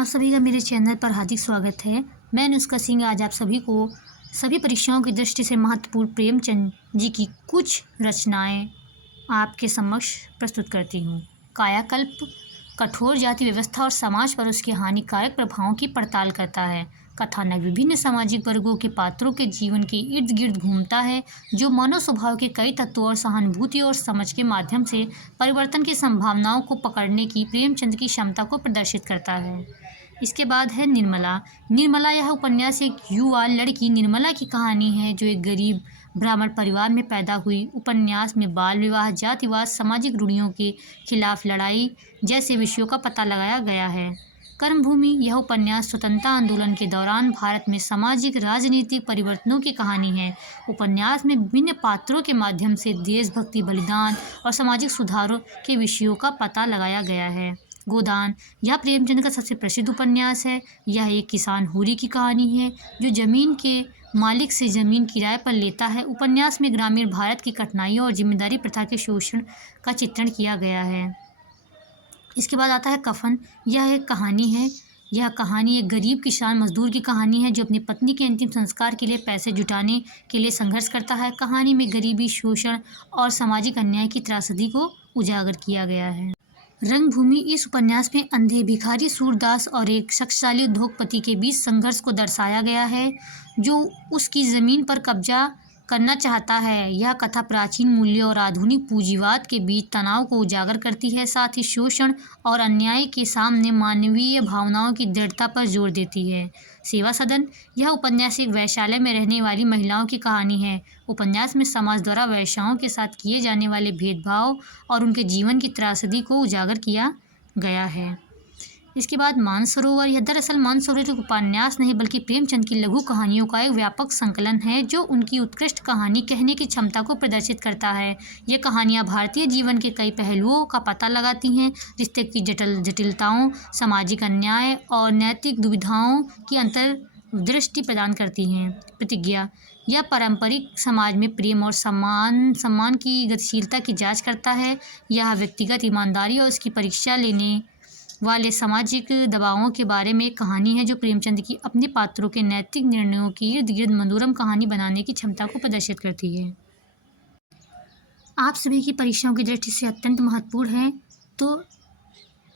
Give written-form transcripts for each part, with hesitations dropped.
आप सभी का मेरे चैनल पर हार्दिक स्वागत है। मैं अनुष्का सिंह आज आप सभी को सभी परीक्षाओं की दृष्टि से महत्वपूर्ण प्रेमचंद जी की कुछ रचनाएं आपके समक्ष प्रस्तुत करती हूँ। कायाकल्प कठोर जाति व्यवस्था और समाज पर उसके हानिकारक प्रभावों की पड़ताल करता है। कथानक विभिन्न सामाजिक वर्गों के पात्रों के जीवन के इर्द गिर्द घूमता है, जो मानव स्वभाव के कई तत्वों और सहानुभूति और समझ के माध्यम से परिवर्तन की संभावनाओं को पकड़ने की प्रेमचंद की क्षमता को प्रदर्शित करता है। इसके बाद है निर्मला। निर्मला यह उपन्यास एक युवा लड़की निर्मला की कहानी है, जो एक गरीब ब्राह्मण परिवार में पैदा हुई। उपन्यास में बाल विवाह, जातिवाद, सामाजिक रूढ़ियों के खिलाफ लड़ाई जैसे विषयों का पता लगाया गया है। कर्मभूमि यह उपन्यास स्वतंत्रता आंदोलन के दौरान भारत में सामाजिक राजनीतिक परिवर्तनों की कहानी है। उपन्यास में विभिन्न पात्रों के माध्यम से देशभक्ति, बलिदान और सामाजिक सुधारों के विषयों का पता लगाया गया है। गोदान यह प्रेमचंद का सबसे प्रसिद्ध उपन्यास है। यह एक किसान हूरी की कहानी है, जो जमीन के मालिक से जमीन किराए पर लेता है। उपन्यास में ग्रामीण भारत की कठिनाइयों और जिम्मेदारी प्रथा के शोषण का चित्रण किया गया है। इसके बाद आता है कफन। यह एक कहानी है। यह कहानी एक गरीब किसान मजदूर की कहानी है, जो अपनी पत्नी के अंतिम संस्कार के लिए पैसे जुटाने के लिए संघर्ष करता है। कहानी में गरीबी, शोषण और सामाजिक अन्याय की त्रासदी को उजागर किया गया है। रंगभूमि इस उपन्यास में अंधे भिखारी सूरदास और एक शक्तिशाली उद्योगपति के बीच संघर्ष को दर्शाया गया है, जो उसकी ज़मीन पर कब्जा करना चाहता है। यह कथा प्राचीन मूल्यों और आधुनिक पूंजीवाद के बीच तनाव को उजागर करती है, साथ ही शोषण और अन्याय के सामने मानवीय भावनाओं की दृढ़ता पर जोर देती है। सेवा सदन यह उपन्यास एक वेश्यालय में रहने वाली महिलाओं की कहानी है। उपन्यास में समाज द्वारा वेश्याओं के साथ किए जाने वाले भेदभाव और उनके जीवन की त्रासदी को उजागर किया गया है। इसके बाद मानसरोवर। यह दरअसल मानसरोवर एक उपन्यास नहीं, बल्कि प्रेमचंद की लघु कहानियों का एक व्यापक संकलन है, जो उनकी उत्कृष्ट कहानी कहने की क्षमता को प्रदर्शित करता है। ये कहानियाँ भारतीय जीवन के कई पहलुओं का पता लगाती हैं, रिश्ते की जटिलताओं, सामाजिक अन्याय और नैतिक दुविधाओं की अंतर्दृष्टि प्रदान करती हैं। प्रतिज्ञा यह पारंपरिक समाज में प्रेम और सम्मान की गतिशीलता की जांच करता है। यह व्यक्तिगत ईमानदारी और उसकी परीक्षा लेने वाले सामाजिक दबावों के बारे में एक कहानी है, जो प्रेमचंद की अपने पात्रों के नैतिक निर्णयों की इर्द गिर्द मनोरम कहानी बनाने की क्षमता को प्रदर्शित करती है। आप सभी की परीक्षाओं की दृष्टि से अत्यंत महत्वपूर्ण है, तो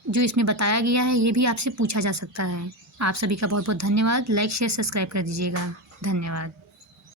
जो इसमें बताया गया है ये भी आपसे पूछा जा सकता है। आप सभी का बहुत बहुत धन्यवाद। लाइक, शेयर, सब्सक्राइब कर दीजिएगा। धन्यवाद।